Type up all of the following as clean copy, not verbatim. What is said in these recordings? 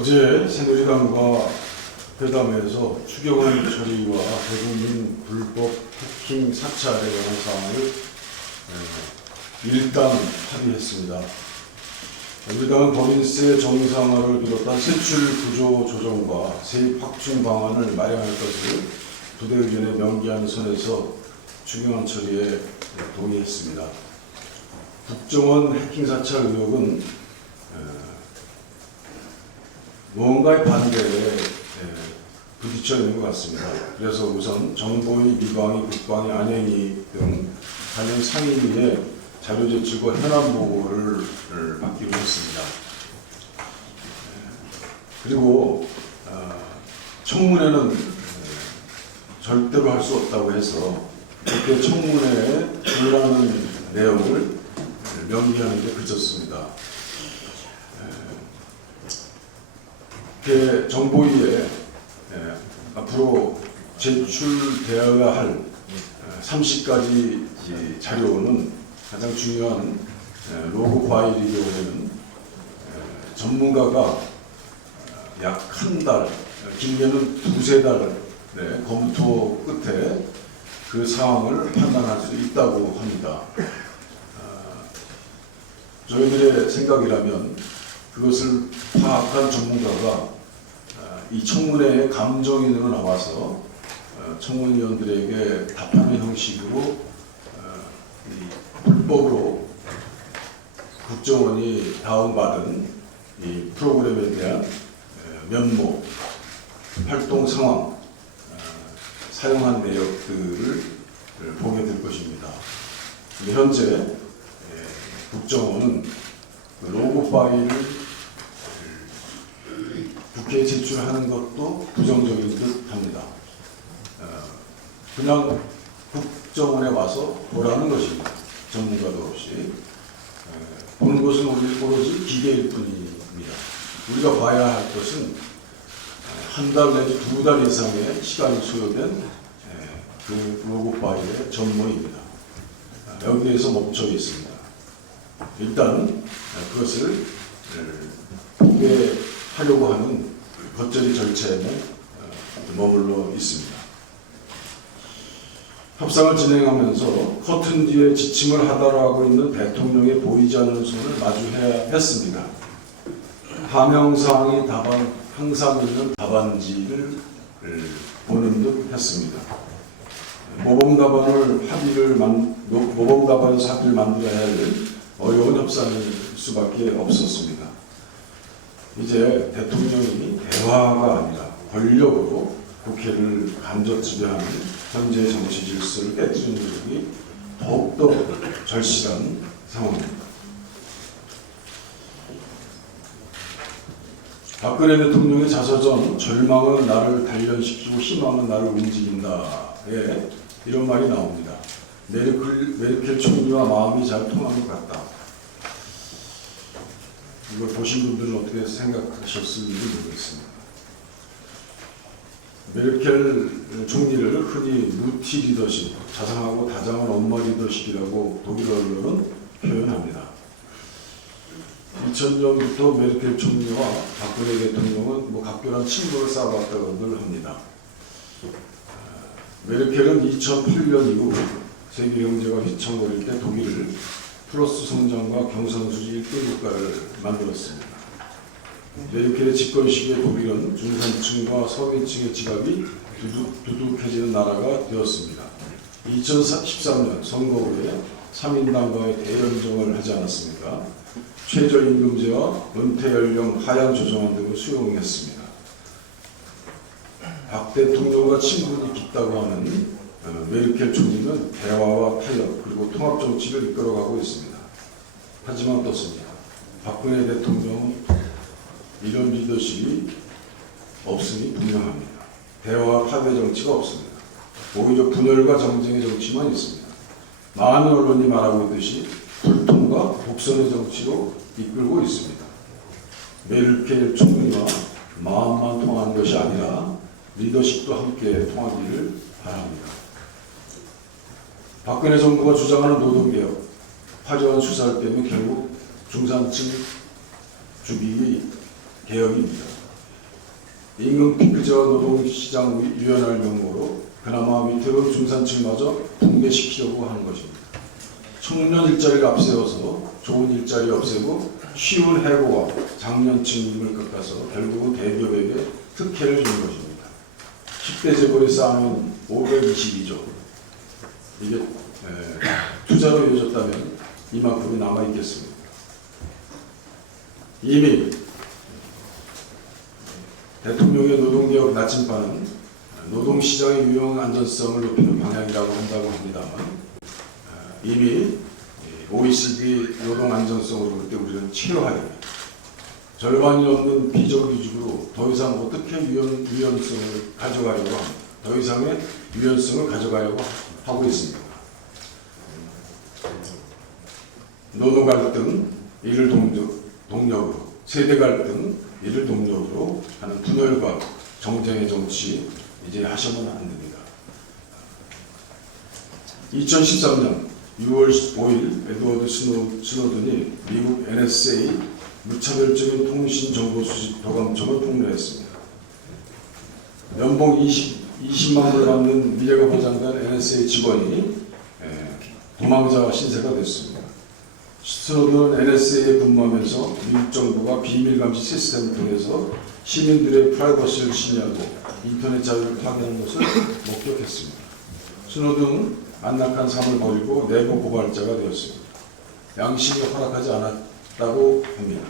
어제 새누리당과 회담에서 추경안 처리와 대국민 불법 해킹 사찰에 관한 사항을 일단 합의했습니다. 우리당은 법인세 정상화를 비롯한 세출 구조 조정과 세입 확충 방안을 마련할 것을 부대 의견에 명기한 선에서 추경안 처리에 동의했습니다. 국정원 해킹 사찰 의혹은 무언가의 반대에 부딪혀 있는 것 같습니다. 그래서 우선 정보위, 미방위, 국방위, 안행위 등 관련 상임위에 자료 제출과 현안 보고를 받기로 했습니다. 그리고 청문회는 절대로 할 수 없다고 해서 그렇게 청문회에 들어가는 내용을 명기하는 게 그쳤습니다. 정보위에 앞으로 제출되어야 할 30가지 자료는 가장 중요한 로고 파일의 경우에는 전문가가 약 한 달, 길게는 두세 달 검토 끝에 그 사항을 판단할 수 있다고 합니다. 저희들의 생각이라면 그것을 파악한 전문가가 이 청문회에 감정인으로 나와서 청문위원들에게 답하는 형식으로 불법으로 국정원이 다운받은 이 프로그램에 대한 면모, 활동 상황, 사용한 내역들을 보게 될 것입니다. 현재 국정원은 로고 파일을 국회에 제출하는 것도 부정적인 듯 합니다. 그냥 국정원에 와서 보라는 것입니다. 전문가도 없이. 보는 것은 오로지 기계일 뿐입니다. 우리가 봐야 할 것은 한 달 내지 두 달 이상의 시간이 소요된 그 로고 파일의 전모입니다. 여기에서 멈춰 있습니다. 일단 그것을 보게 하려고 하는 겉절이 절차에는 머물러 있습니다. 협상을 진행하면서 커튼 뒤에 지침을 하달하고 있는 대통령의 보이지 않는 손을 마주해야 했습니다. 하명사항이 항상 있는 답안지를 보는 듯 했습니다. 모범답안에서 합의를 만들어야 할 어려운 협상일 수밖에 없었습니다. 이제 대통령이 대화가 아니라 권력으로 국회를 간접 지배하는 현재 정치 질서를 깨뜨리는 노력이 더욱더 절실한 상황입니다. 박근혜 대통령의 자서전 절망은 나를 단련시키고 희망은 나를 움직인다에 이런 말이 나옵니다. 메르켈 총리와 마음이 잘 통한 것 같다. 이걸 보신 분들은 어떻게 생각하셨을지 모르겠습니다. 메르켈 총리를 흔히 무티 리더십, 자상하고 다정한 엄마 리더십이라고 독일 언론은 표현합니다. 2000년부터 메르켈 총리와 박근혜 대통령은 각별한 친분을 쌓아왔다고들 합니다. 메르켈은 2008년 이후 세계 경제가 휘청거릴 때 독일을 플러스 성장과 경상수지 1등 국가를 만들었습니다. 메르켈의 집권 시기에 독일은 중산층과 서민층의 지갑이 두둑해지는 나라가 되었습니다. 2013년 선거 후에 3인당과의 대연정을 하지 않았습니까? 최저임금제와 은퇴연령 하향 조정안 등을 수용했습니다. 박 대통령과 친분이 깊다고 하는 메르켈 총리는 대화와 타협 그리고 통합 정치를 이끌어가고 있습니다. 하지만 어떻습니까? 박근혜 대통령은 이런 리더십이 없음이 분명합니다. 대화와 타협의 정치가 없습니다. 오히려 분열과 정쟁의 정치만 있습니다. 많은 언론이 말하고 있듯이 불통과 독선의 정치로 이끌고 있습니다. 메르켈 총리와 마음만 통하는 것이 아니라 리더십도 함께 통하기를 바랍니다. 박근혜 정부가 주장하는 노동개혁, 화려한 수사를 빼면 결국 중산층 주기 개혁입니다. 임금 피크제와 노동시장 유연할 명목으로 그나마 밑으로 중산층마저 동대시키려고 하는 것입니다. 청년 일자리를 앞세워서 좋은 일자리 없애고 쉬운 해고와 장년층 임을 깎아서 결국은 대기업에게 특혜를 주는 것입니다. 10대 재벌이 쌓아놓은 522조, 이게 투자로 이어졌다면 이만큼이 남아있겠습니다. 이미 대통령의 노동개혁 나침반은 노동시장의 유용 안전성을 높이는 방향이라고 한다고 합니다만 이미 OECD 노동 안전성으로 볼 때 우리는 치료하여 절반이 넘는 비정규직으로 더 이상 어떻게 유연성을 가져가려고 합니다. 더 이상의 유연성을 가져가려고 하고 있습니다. 노동 갈등, 이를 동력으로, 세대 갈등, 이를 동력으로 하는 분열과 정쟁의 정치 이제 하셔는 안 됩니다. 2013년 6월 5일 에드워드 스노든이 미국 NSA 무차별적인 통신 정보 수집 도감청을 폭로했습니다. 연봉 20만 불 받는 미래가 보장된 NSA 직원이 도망자 신세가 됐습니다. 스노든은 NSA에 근무하면서 미국 정부가 비밀감시 시스템을 통해서 시민들의 프라이버시를 침해하고 인터넷 자유를 파괴하는 것을 목격했습니다. 스노든은 안락한 삶을 버리고 내부 고발자가 되었습니다. 양심이 허락하지 않았다고 합니다.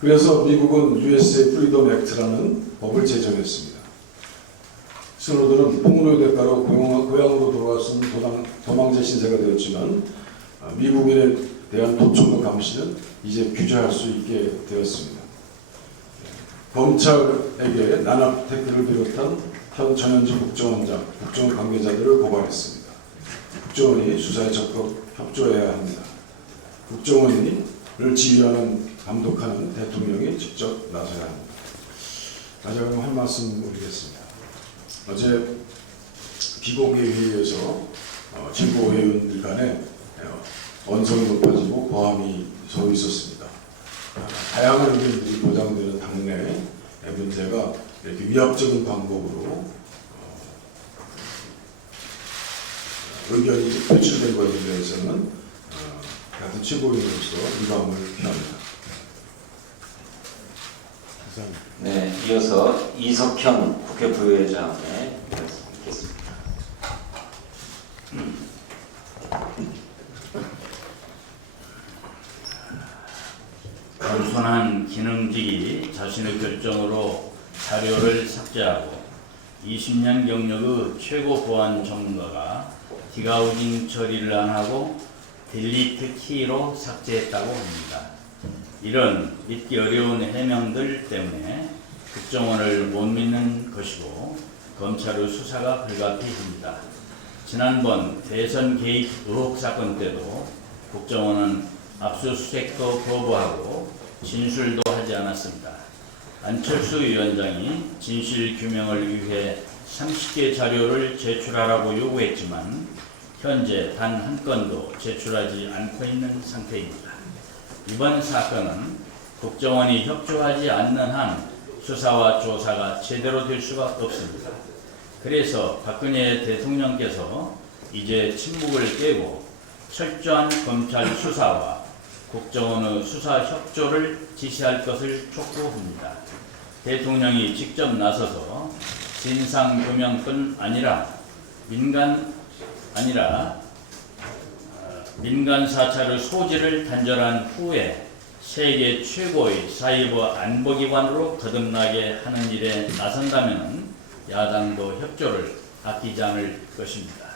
그래서 미국은 USA 프리덤 액트라는 법을 제정했습니다. 스노든은 폭로의 대가로 고향으로 돌아왔은 도망자 신세가 되었지만 미국인에 대한 도청과 감시는 이제 규제할 수 있게 되었습니다. 검찰에게 난압 태클을 비롯한 현 전현직 국정원장, 국정원 관계자들을 고발했습니다. 국정원이 수사에 적극 협조해야 합니다. 국정원을 지휘하는, 감독하는 대통령이 직접 나서야 합니다. 마지막으로 한 말씀 올리겠습니다. 어제 비공개 회의에서 진보회원들 간에 언성이 높아지고 고함이 서로 있었습니다. 다양한 의견들이 보장되는 당내 문제가 이렇게 위압적인 방법으로 의견이 표출된 것에 대해서는 같은 최고위원으로서 유감을 표합니다. 네, 이어서 이석현 국회 부의회장의 말씀 듣겠습니다. 겸손한 기능직이 자신의 결정으로 자료를 삭제하고 20년 경력의 최고 보안 전문가가 디가우징 처리를 안 하고 딜리트 키로 삭제했다고 합니다. 이런 믿기 어려운 해명들 때문에 국정원을 못 믿는 것이고 검찰의 수사가 불가피합니다. 지난번 대선 개입 의혹 사건 때도 국정원은 압수수색도 거부하고 진술도 하지 않았습니다. 안철수 위원장이 진실 규명을 위해 30개 자료를 제출하라고 요구했지만 현재 단 한 건도 제출하지 않고 있는 상태입니다. 이번 사건은 국정원이 협조하지 않는 한 수사와 조사가 제대로 될 수가 없습니다. 그래서 박근혜 대통령께서 이제 침묵을 깨고 철저한 검찰 수사와 국정원의 수사 협조를 지시할 것을 촉구합니다. 대통령이 직접 나서서 진상규명뿐 아니라 민간 사찰의 소지를 단절한 후에 세계 최고의 사이버 안보기관으로 거듭나게 하는 일에 나선다면 야당도 협조를 아끼지 않을 것입니다.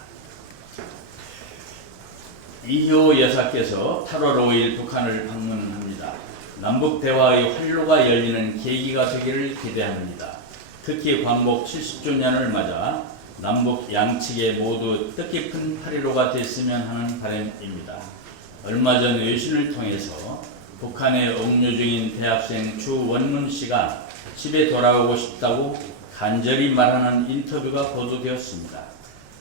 이효 여사께서 8월 5일 북한을 방문합니다. 남북 대화의 활로가 열리는 계기가 되기를 기대합니다. 특히 광복 70주년을 맞아 남북 양측에 모두 뜻깊은 8.15가 됐으면 하는 바람입니다. 얼마 전 외신을 통해서 북한에 억류 중인 대학생 주원문 씨가 집에 돌아오고 싶다고 간절히 말하는 인터뷰가 보도되었습니다.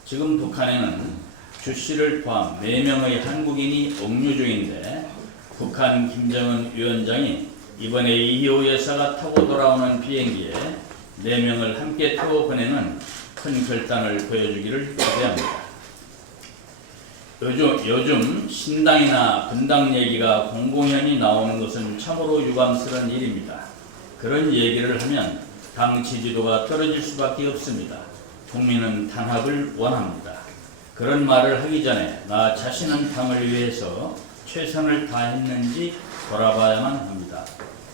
지금 북한에는 주 씨를 포함 4명의 한국인이 억류 중인데 북한 김정은 위원장이 이번에 이효 여사가 타고 돌아오는 비행기에 4명을 함께 태워 보내는 큰 결단을 보여주기를 기대합니다. 요즘 신당이나 분당 얘기가 공공연히 나오는 것은 참으로 유감스러운 일입니다. 그런 얘기를 하면 당 지지도가 떨어질 수밖에 없습니다. 국민은 단합을 원합니다. 그런 말을 하기 전에 나 자신은 당을 위해서 최선을 다했는지 돌아봐야만 합니다.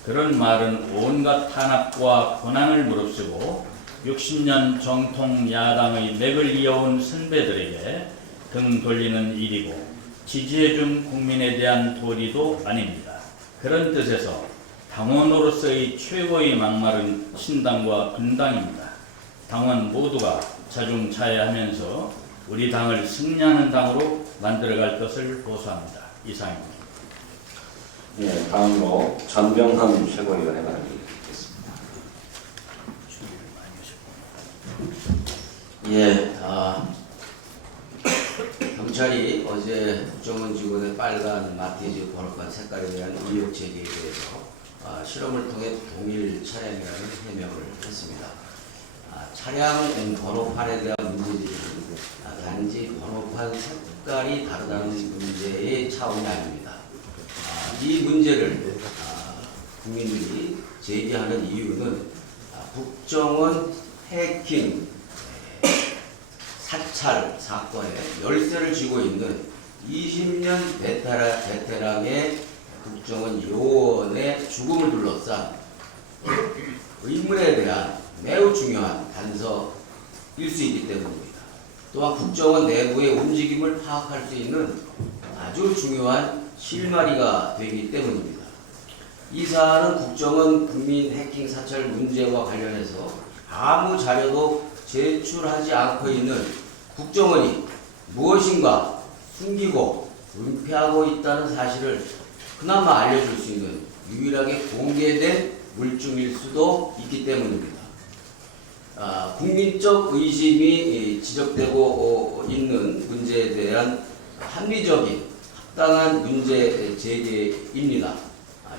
그런 말은 온갖 탄압과 고난을 무릅쓰고 60년 정통 야당의 맥을 이어온 선배들에게 등 돌리는 일이고 지지해준 국민에 대한 도리도 아닙니다. 그런 뜻에서 당원으로서의 최고의 막말은 신당과 분당입니다. 당원 모두가 자중자애하면서 우리 당을 승리하는 당으로 만들어갈 것을 고소합니다. 이상입니다. 예, 다음으로 전병헌 최고위원의 발언이 있겠습니다. 예, 경찰이 어제 국정원 직원의 빨간 마티즈 번호판 색깔에 대한 의혹 제기에 대해서 실험을 통해 동일 차량이라는 해명을 했습니다. 차량 번호판에 대한 문제제기는 단지 번호판 색깔이 다르다는 문제의 차원이 아닙니다. 이 문제를 국민들이 제기하는 이유는 국정원 해킹 사찰 사건에 열쇠를 쥐고 있는 20년 베테랑의 국정원 요원의 죽음을 둘러싼 의문에 대한 매우 중요한 단서일 수 있기 때문입니다. 또한 국정원 내부의 움직임을 파악할 수 있는 아주 중요한 실마리가 되기 때문입니다. 이 사안은 국정원 국민 해킹 사찰 문제와 관련해서 아무 자료도 제출하지 않고 있는 국정원이 무엇인가 숨기고 은폐하고 있다는 사실을 그나마 알려줄 수 있는 유일하게 공개된 물증일 수도 있기 때문입니다. 국민적 의심이 지적되고 있는 문제에 대한 합리적인 합당한 문제 제기입니다.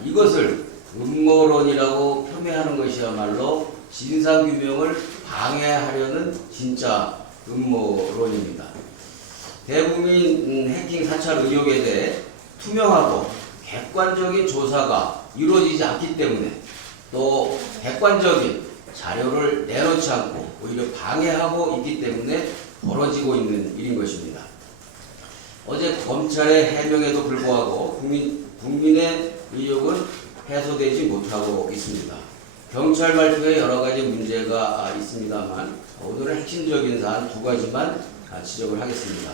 이것을 음모론이라고 폄훼하는 것이야말로 진상규명을 방해하려는 진짜 음모론입니다. 대국민 해킹 사찰 의혹에 대해 투명하고 객관적인 조사가 이루어지지 않기 때문에 또 객관적인 자료를 내놓지 않고 오히려 방해하고 있기 때문에 벌어지고 있는 일인 것입니다. 어제 검찰의 해명에도 불구하고 국민의 의혹은 해소되지 못하고 있습니다. 경찰 발표에 여러 가지 문제가 있습니다만 오늘은 핵심적인 사안 2가지만 지적을 하겠습니다.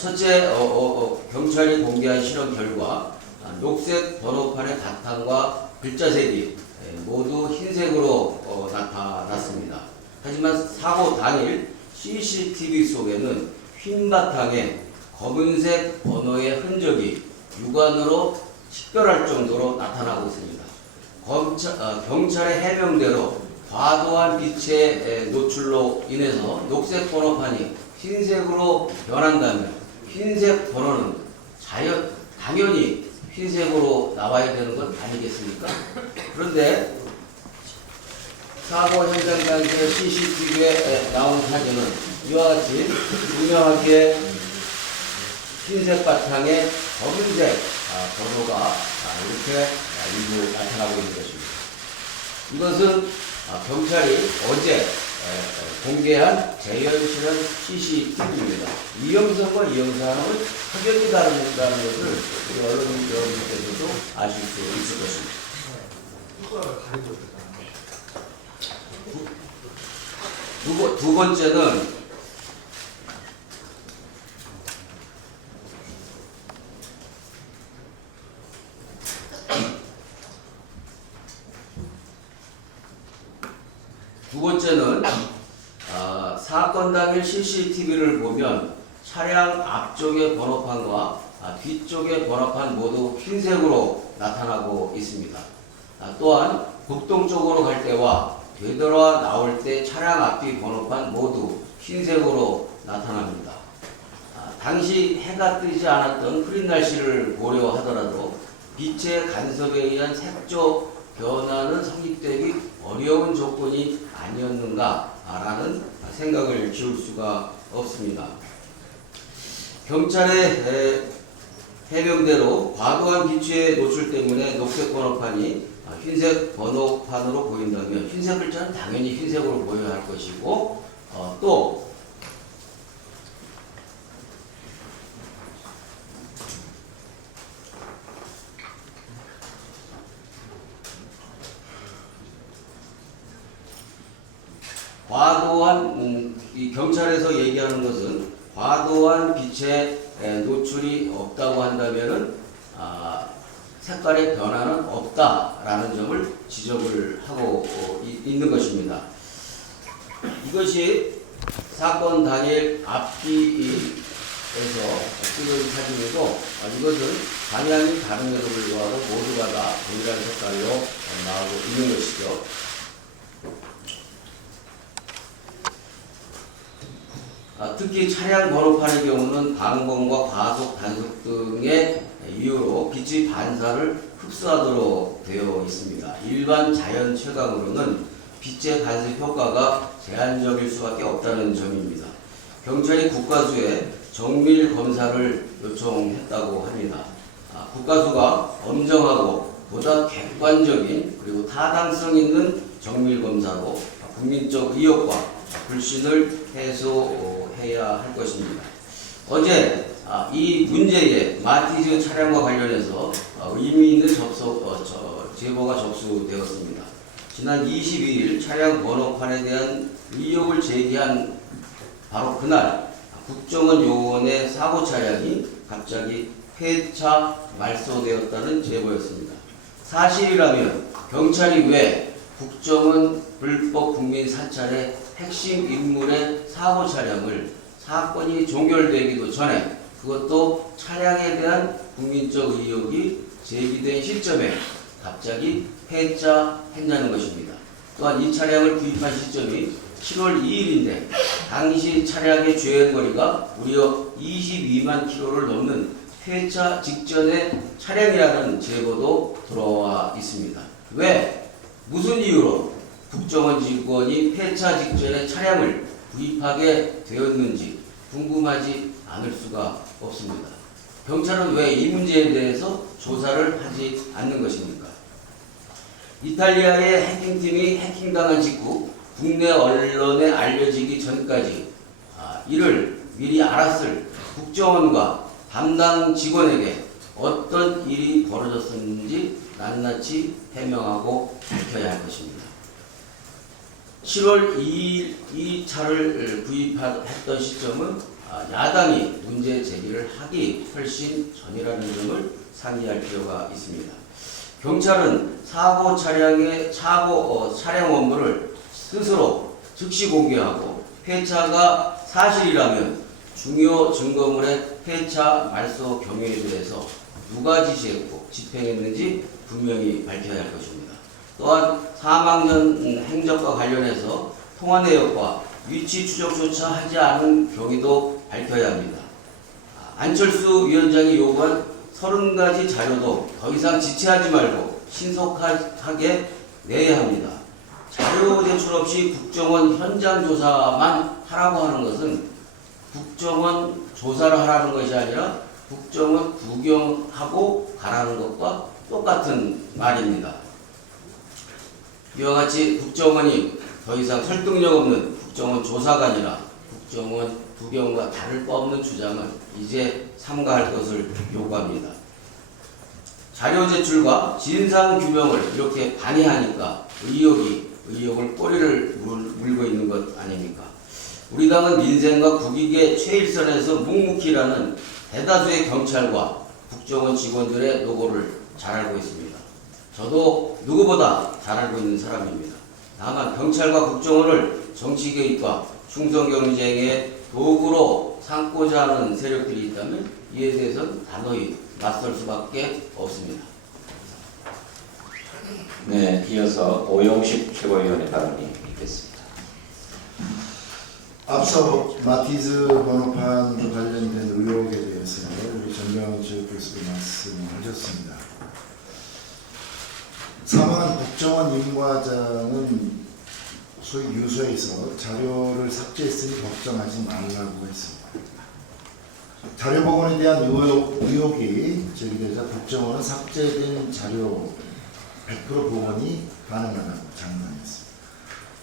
첫째, 경찰이 공개한 실험 결과 녹색 번호판의 바탕과 글자색이 모두 흰색으로 나타났습니다. 하지만 사고 당일 CCTV 속에는 흰 바탕에 검은색 번호의 흔적이 육안으로 식별할 정도로 나타나고 있습니다. 경찰의 해명대로 과도한 빛의 노출로 인해서 녹색 번호판이 흰색으로 변한다면 흰색 번호는 당연히 흰색으로 나와야 되는 것 아니겠습니까? 그런데 사고 현장 당시 CCTV에 나온 사진은 이와 같이 분명하게 흰색 바탕에 검은색 번호가 이렇게 일부 나타나고 있는 것입니다. 이것은 경찰이 어제 공개한 재현실현 CCTV입니다. 이 영상과 이 영상은 확연히 다르다는 것을 우리 언론 여러분께서도 아실 수 있을 것입니다. 두 번째는 사건 당일 CCTV를 보면 차량 앞쪽의 번호판과 뒤쪽의 번호판 모두 흰색으로 나타나고 있습니다. 또한 북동 쪽으로 갈 때와 되돌아 나올 때 차량 앞뒤 번호판 모두 흰색으로 나타납니다. 당시 해가 뜨지 않았던 흐린 날씨를 고려하더라도 빛의 간섭에 의한 색조 변화는 성립되기 어려운 조건이 아니었는가라는 생각을 지울 수가 없습니다. 경찰의 해명대로 과도한 비추의 노출 때문에 녹색 번호판이 흰색 번호판으로 보인다면 흰색 글자는 당연히 흰색으로 보여야 할 것이고 또 과도한 이 경찰에서 얘기하는 것은 과도한 빛의 노출이 없다고 한다면은 색깔의 변화는 없다라는 점을 지적을 하고 있는 것입니다. 이것이 사건 당일 앞뒤에서 찍은 사진이고 이것은 방향이 다름에도 불구하고 모두가 다 동일한 색깔로 나오고 있는 것이죠. 특히 차량 번호판의 경우는 방범과 과속 단속 등의 이유로 빛의 반사를 흡수하도록 되어 있습니다. 일반 자연 채광으로는 빛의 간섭 효과가 제한적일 수밖에 없다는 점입니다. 경찰이 국가수에 정밀 검사를 요청했다고 합니다. 국가수가 엄정하고 보다 객관적인 그리고 타당성 있는 정밀 검사로 국민적 의혹과 불신을 해소해야 할 것입니다. 어제 이 문제에 마티즈 차량과 관련해서 의미 있는 제보가 접수되었습니다. 지난 22일 차량 번호판에 대한 의혹을 제기한 바로 그날 국정원 요원의 사고 차량이 갑자기 폐차 말소되었다는 제보였습니다. 사실이라면 경찰이 왜 국정원 불법 국민 사찰의 핵심 인물의 사고 차량을 사건이 종결되기도 전에 그것도 차량에 대한 국민적 의혹이 제기된 시점에 갑자기 폐차했냐는 것입니다. 또한 이 차량을 구입한 시점이 7월 2일인데 당시 차량의 주행거리가 무려 22만 킬로를 넘는 폐차 직전의 차량이라는 제보도 들어와 있습니다. 왜? 무슨 이유로 국정원 직원이 폐차 직전에 차량을 구입하게 되었는지 궁금하지 않을 수가 없습니다. 경찰은 왜 이 문제에 대해서 조사를 하지 않는 것입니까? 이탈리아의 해킹팀이 해킹당한 직후 국내 언론에 알려지기 전까지 이를 미리 알았을 국정원과 담당 직원에게 어떤 일이 벌어졌는지 낱낱이 해명하고 밝혀야 할 것입니다. 7월 2일 이 차를 구입했던 시점은 야당이 문제 제기를 하기 훨씬 전이라는 점을 상기할 필요가 있습니다. 경찰은 사고 차량의 차량 원본을 스스로 즉시 공개하고 폐차가 사실이라면 중요 증거물의 폐차 말소 경위에 대해서 누가 지시했고 집행했는지 분명히 밝혀야 할 것입니다. 또한 사망 전 행적과 관련해서 통화 내역과 위치 추적조차 하지 않은 경위도 밝혀야 합니다. 안철수 위원장이 요구한 30가지 자료도 더 이상 지체하지 말고 신속하게 내야 합니다. 자료 제출 없이 국정원 현장 조사만 하라고 하는 것은 국정원 조사를 하라는 것이 아니라 국정원 구경하고 가라는 것과 똑같은 말입니다. 이와 같이 국정원이 더 이상 설득력 없는 국정원 조사관이라 국정원 구경과 다를 바 없는 주장은 이제 삼가할 것을 요구합니다. 자료 제출과 진상 규명을 이렇게 반의하니까 의혹을 꼬리를 물고 있는 것 아닙니까? 우리 당은 민생과 국익의 최일선에서 묵묵히 일하는 대다수의 경찰과 국정원 직원들의 노고를 잘 알고 있습니다. 저도 누구보다 잘 알고 있는 사람입니다. 다만 경찰과 국정원을 정치 개입과 충성 경쟁의 도구로 삼고자 하는 세력들이 있다면 이에 대해서는 단호히 맞설 수밖에 없습니다. 네, 이어서 오영식 최고위원의 발언이 있겠습니다. 앞서 마티즈 번호판 관련된 의혹에 대해서 우리 전명훈 지역교수도 말씀하셨습니다. 사망한 국정원 임과장은 소위 유서에서 자료를 삭제했으니 걱정하지 말라고 했습니다. 자료 복원에 대한 의혹이 제기되자 국정원은 삭제된 자료 100% 복원이 가능하다고 장담했습니다.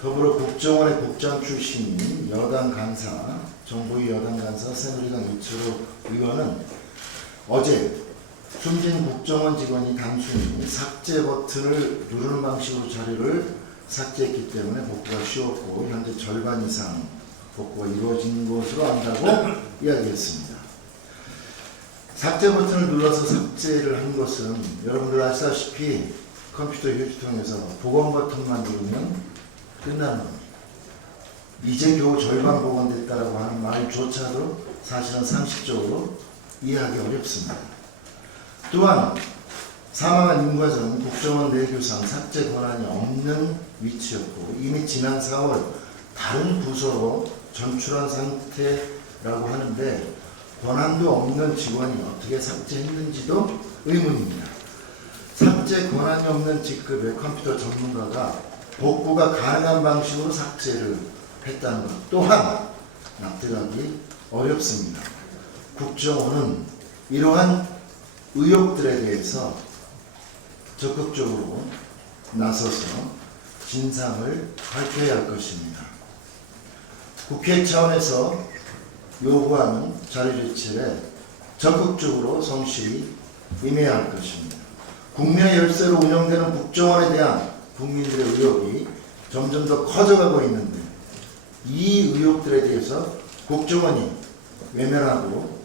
더불어 국정원의 국장 출신인 여당 간사, 정부의 여당 간사 새누리당 이철호 의원은 어제 숨진 국정원 직원이 단순히 삭제 버튼을 누르는 방식으로 자료를 삭제했기 때문에 복구가 쉬웠고 현재 절반 이상 복구가 이루어진 것으로 안다고 이야기했습니다. 삭제 버튼을 눌러서 삭제를 한 것은 여러분들 아시다시피 컴퓨터 휴지통에서 복원 버튼만 누르면 끝나는 겁니다. 이제 겨우 절반 복원됐다라고 하는 말조차도 사실은 상식적으로 이해하기 어렵습니다. 또한 사망한 임과장은 국정원 내규상 삭제 권한이 없는 위치였고 이미 지난 4월 다른 부서로 전출한 상태라고 하는데 권한도 없는 직원이 어떻게 삭제했는지도 의문입니다. 삭제 권한이 없는 직급의 컴퓨터 전문가가 복구가 가능한 방식으로 삭제를 했다는 것 또한 납득하기 어렵습니다. 국정원은 이러한 의혹들에 대해서 적극적으로 나서서 진상을 밝혀야 할 것입니다. 국회 차원에서 요구하는 자료 제출에 적극적으로 성실히 임해야 할 것입니다. 국민의 열쇠로 운영되는 국정원에 대한 국민들의 의혹이 점점 더 커져가고 있는데 이 의혹들에 대해서 국정원이 외면하고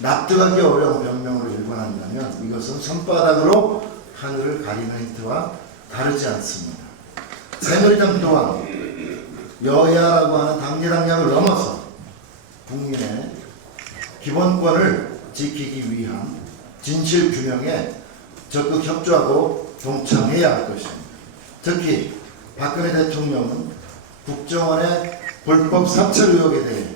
납득하기 어려운 변명으로 일관한다면 이것은 손바닥으로 하늘을 가리는 행태와 다르지 않습니다. 새누리당 또한 여야라고 하는 당리당략을 넘어서 국민의 기본권을 지키기 위한 진실 규명에 적극 협조하고 동참해야 할 것입니다. 특히 박근혜 대통령은 국정원의 불법 사찰 의혹에 대해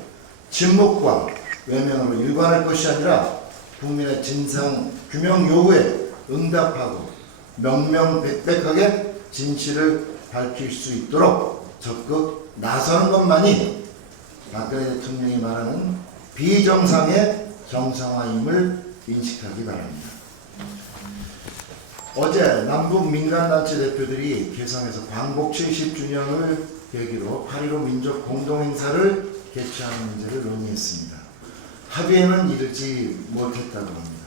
침묵과 외면으로 일관할 것이 아니라 국민의 진상 규명 요구에 응답하고 명명백백하게 진실을 밝힐 수 있도록 적극 나서는 것만이 박근혜 대통령이 말하는 비정상의 정상화임을 인식하기 바랍니다. 어제 남북 민간단체 대표들이 개성에서 광복 70주년을 계기로 8.15 민족 공동행사를 개최하는 문제를 논의했습니다. 합의에는 이르지 못했다고 합니다.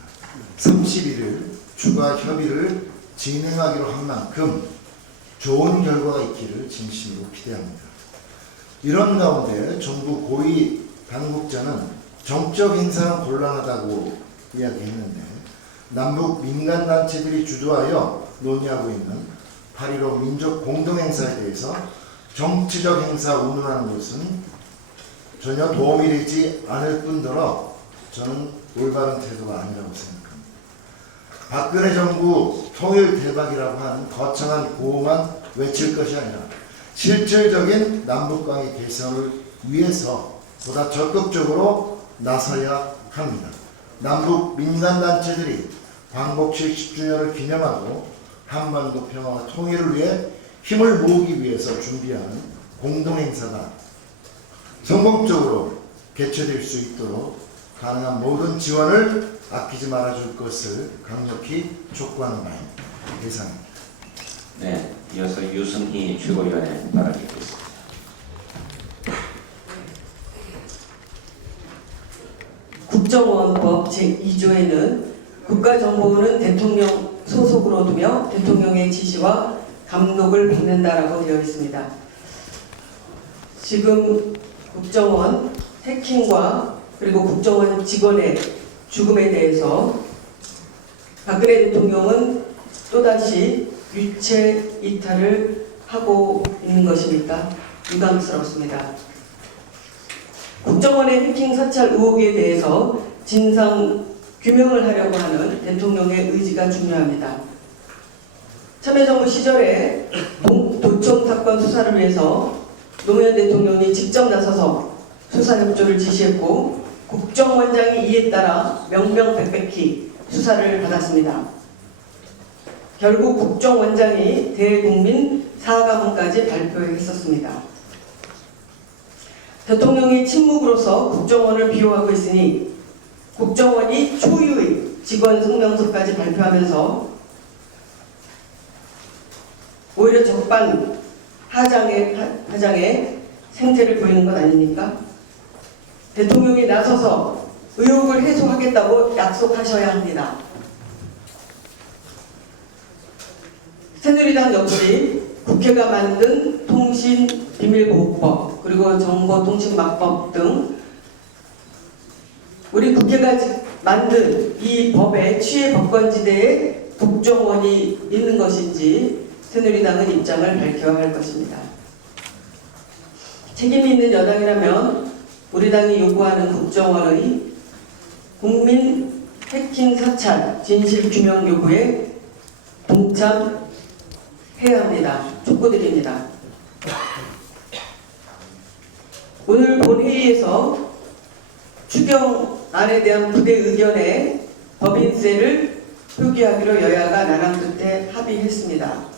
31일 추가 협의를 진행하기로 한 만큼 좋은 결과가 있기를 진심으로 기대합니다. 이런 가운데 정부 고위 당국자는 정적 행사는 곤란하다고 이야기했는데 남북 민간단체들이 주도하여 논의하고 있는 8.15 민족 공동행사에 대해서 정치적 행사 운운하는 것은 전혀 도움이 되지 않을 뿐더러 저는 올바른 태도가 아니라고 생각합니다. 박근혜 정부 통일 대박이라고 하는 거창한 구호만 외칠 것이 아니라 실질적인 남북관계 개선을 위해서 보다 적극적으로 나서야 합니다. 남북 민간단체들이 광복 70주년을 기념하고 한반도 평화와 통일을 위해 힘을 모으기 위해서 준비하는 공동행사가 성공적으로 개최될 수 있도록 가능한 모든 지원을 아끼지 말아줄 것을 강력히 촉구하는 바입니다. 이상입니다. 네, 이어서 유승희 최고위원의 발언이 있겠습니다. 국정원법 제2조에는 국가정보원은 대통령 소속으로 두며 대통령의 지시와 감독을 받는다라고 되어 있습니다. 지금 국정원 해킹과 그리고 국정원 직원의 죽음에 대해서 박근혜 대통령은 또다시 유체 이탈을 하고 있는 것입니까? 유감스럽습니다. 국정원의 해킹 사찰 의혹에 대해서 진상 규명을 하려고 하는 대통령의 의지가 중요합니다. 참여정부 시절에 도청 사건 수사를 위해서 노무현 대통령이 직접 나서서 수사 협조를 지시했고 국정원장이 이에 따라 명명백백히 수사를 받았습니다. 결국 국정원장이 대국민 사과문까지 발표했었습니다. 대통령이 침묵으로서 국정원을 비호하고 있으니 국정원이 초유의 직원 성명서까지 발표하면서 오히려 적반 하장의 생태를 보이는 것 아닙니까? 대통령이 나서서 의혹을 해소하겠다고 약속하셔야 합니다. 새누리당 역시 국회가 만든 통신비밀보호법 그리고 정보통신망법 등 우리 국회가 만든 이 법의 취해 법권지대에 국정원이 있는 것인지 새누리당은 입장을 밝혀야 할 것입니다. 책임이 있는 여당이라면 우리 당이 요구하는 국정원의 국민 해킹 사찰 진실 규명 요구에 동참해야 합니다. 촉구드립니다. 오늘 본회의에서 추경안에 대한 부대 의견에 법인세를 표기하기로 여야가 난항 끝에 합의했습니다.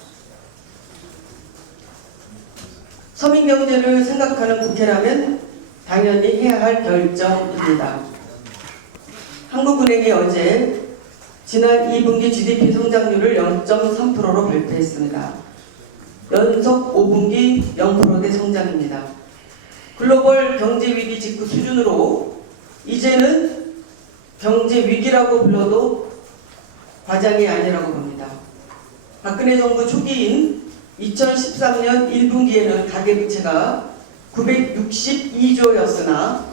서민경제를 생각하는 국회라면 당연히 해야 할 결정입니다. 한국은행이 어제 지난 2분기 GDP 성장률을 0.3%로 발표했습니다. 연속 5분기 0%대 성장입니다. 글로벌 경제위기 직후 수준으로 이제는 경제위기라고 불러도 과장이 아니라고 봅니다. 박근혜 정부 초기인 2013년 1분기에는 가계부채가 962조였으나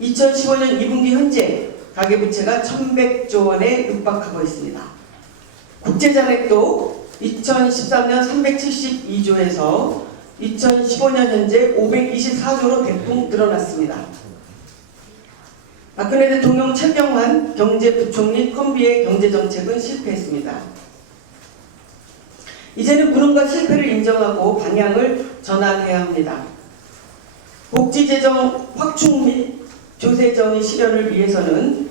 2015년 2분기 현재 가계부채가 1100조 원에 육박하고 있습니다. 국제잔액도 2013년 372조에서 2015년 현재 524조로 대폭 늘어났습니다. 박근혜 대통령 최경환 경제부총리 컴비의 경제정책은 실패했습니다. 이제는 불운과 실패를 인정하고 방향을 전환해야 합니다. 복지재정 확충 및 조세정의 실현을 위해서는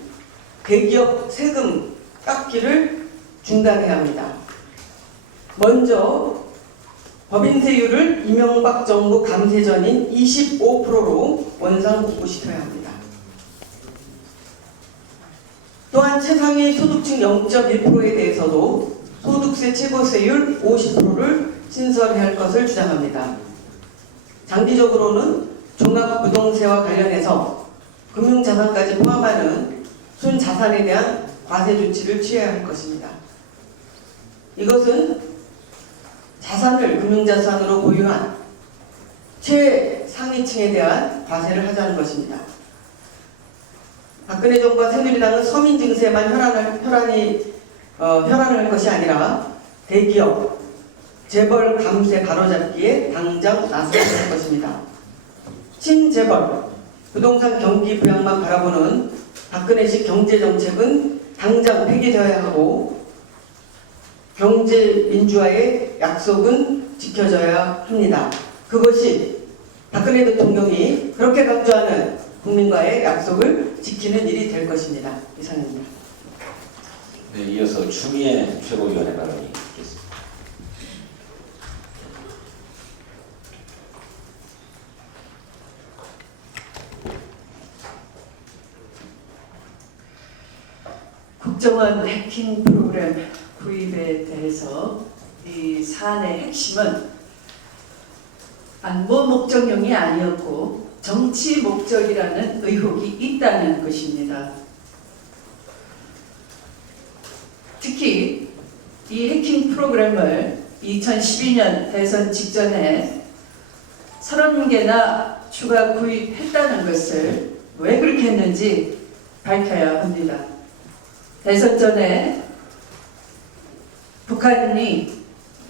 대기업 세금 깎기를 중단해야 합니다. 먼저 법인세율을 이명박 정부 감세 전인 25%로 원상복구시켜야 합니다. 또한 최상위 소득층 0.1%에 대해서도 소득세 최고세율 50%를 신설해야 할 것을 주장합니다. 장기적으로는 종합부동세와 관련해서 금융자산까지 포함하는 순자산에 대한 과세 조치를 취해야 할 것입니다. 이것은 자산을 금융자산으로 보유한 최상위층에 대한 과세를 하자는 것입니다. 박근혜 정부와 새누리당은 서민 증세만 혈안을 할 것이 아니라 대기업, 재벌 감세 바로잡기에 당장 나서야 할 것입니다. 친재벌, 부동산 경기 부양만 바라보는 박근혜식 경제정책은 당장 폐기되어야 하고 경제 민주화의 약속은 지켜져야 합니다. 그것이 박근혜 대통령이 그렇게 강조하는 국민과의 약속을 지키는 일이 될 것입니다. 이상입니다. 네, 이어서 추미애 최고위원의 발언이 있겠습니다. 국정원 해킹 프로그램 구입에 대해서 이 사안의 핵심은 안보 목적용이 아니었고 정치 목적이라는 의혹이 있다는 것입니다. 특히 이 해킹 프로그램을 2012년 대선 직전에 30개나 추가 구입했다는 것을 왜 그렇게 했는지 밝혀야 합니다. 대선 전에 북한이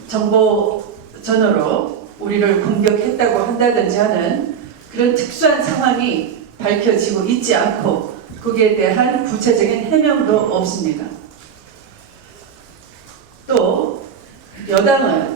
정보 전화로 우리를 공격했다고 한다든지 하는 그런 특수한 상황이 밝혀지고 있지 않고 거기에 대한 구체적인 해명도 없습니다. 또 여당은